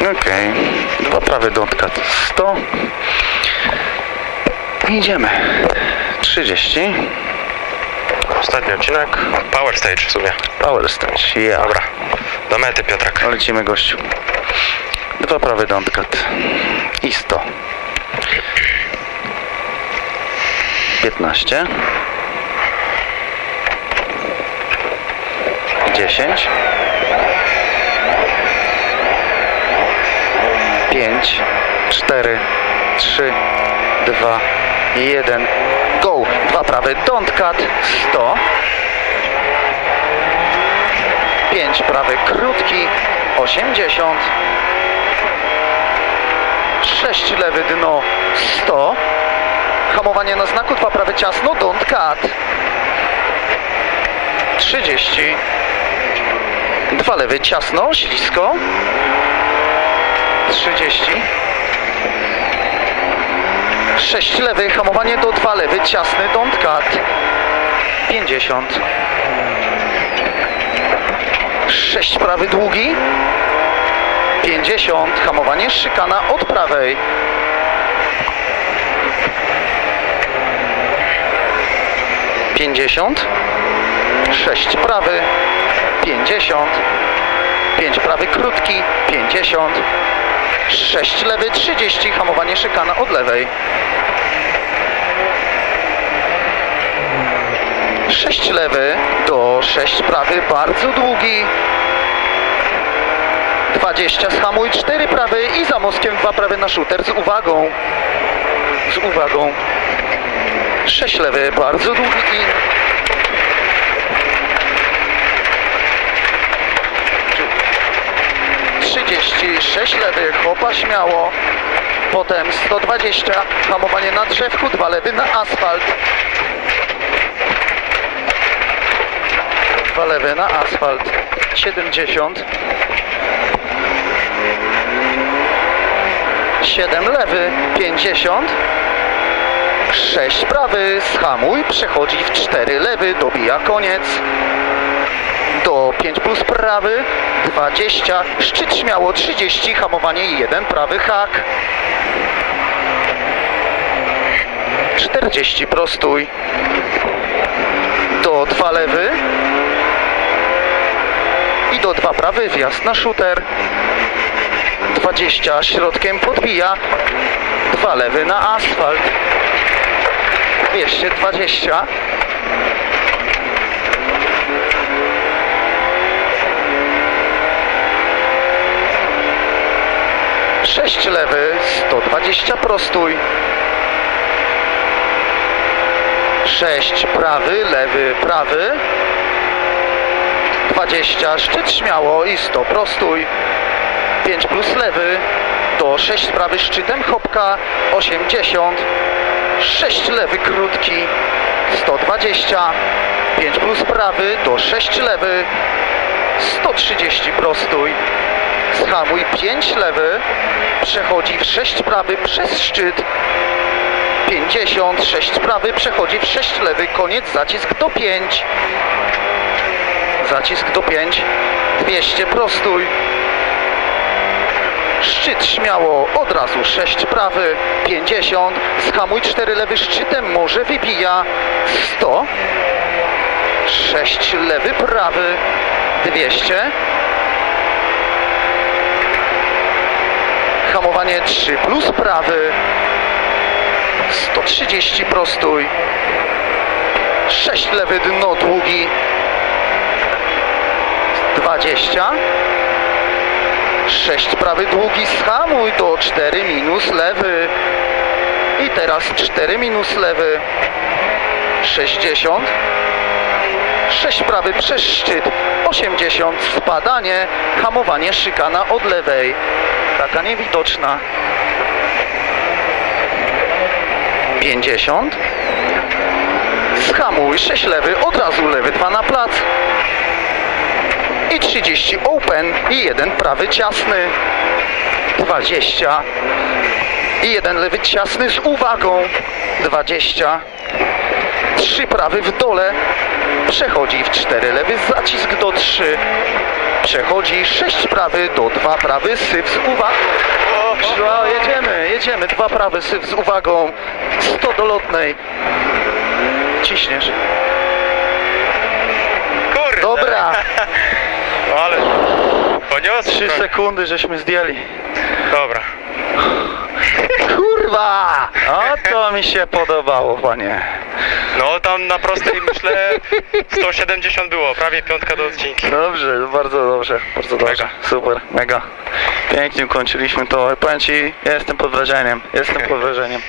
Okej. Dwa prawy dątka 100. Idziemy. 30. Ostatni odcinek. Power stage w sumie. Power stage. Ja. Dobra. Do mety Piotrek. Lecimy gościu. Dwa prawy dątkat. I 100. 15. 10. 5, 4, 3, 2, 1. Go! Dwa prawy, don't cut. 100. 5 prawy, krótki. 80. 6 lewy, dno. 100. Hamowanie na znaku, dwa prawy, ciasno. Don't cut. 30. Dwa lewy, ciasno, ślisko. 30. 6 lewy, hamowanie do 2 lewy, ciasny, don't cut. 50. 6 prawy, długi. 50. Hamowanie, szykana od prawej. 50. 6 prawy. 50. 5 prawy, krótki. 50. 6 lewy, 30, hamowanie szykana od lewej. 6 lewy do 6 prawy, bardzo długi. 20 zhamuj, 4 prawy i za mostkiem 2 prawy na shooter z uwagą. Z uwagą. 6 lewy, bardzo długi i 36 lewy, chopa śmiało. Potem 120, hamowanie na drzewku, dwa lewy na asfalt. Dwa lewy na asfalt. 70. 7 lewy, 50. 6 prawy, schamuj, przechodzi w 4 lewy, dobija koniec do 5 plus prawy, 20, szczyt śmiało 30, hamowanie i 1 prawy hak. 40 prostój. Do 2 lewy. I do 2 prawy wjazd na shooter. 20 środkiem podbija. 2 lewy na asfalt. 220. 6 lewy, 120 prostój. 6 prawy, lewy, prawy. 20 szczyt śmiało i 100 prostój. 5 plus lewy do 6 prawy szczytem hopka 80. 6 lewy krótki 120. 5 plus prawy do 6 lewy 130 prostój. Zhamuj 5 lewy, przechodzi w 6 prawy przez szczyt. 56 prawy, przechodzi w 6 lewy, koniec, zacisk do 5. Zacisk do 5. 200 prostój. Szczyt śmiało, od razu 6 prawy, 50. Zhamuj 4 lewy szczytem, może wybija 100. 6 lewy, prawy, 200. hamowanie 3 plus prawy. 130 prostój 6 lewy dno długi. 20 6 prawy długi. Schamuj do 4 minus lewy. I teraz 4 minus lewy. 60 6 prawy przez szczyt. 80 spadanie. Hamowanie szykana od lewej taka niewidoczna. 50 Schamuj, 6 lewy, od razu lewy, 2 na plac. I 30 open i jeden prawy ciasny. 20 i jeden lewy ciasny z uwagą. 20 Trzy prawy w dole. Przechodzi w cztery lewy, zacisk do trzy. Przechodzi sześć prawy do dwa prawy, syf z uwagą. Jedziemy, jedziemy. Dwa prawy, syf z uwagą. 100 do lotnej. Ciśniesz. Kurde. Dobra. No ale poniosło. Trzy sekundy żeśmy zdjęli. Dobra. Kurwa! O, to mi się podobało, panie. No tam na prostej myślę 170 było, prawie piątka do odcinki. Dobrze, bardzo dobrze, bardzo dobrze. Mega. Super, mega. Pięknie ukończyliśmy to. Powiem ci, ja jestem pod wrażeniem. Jestem pod wrażeniem.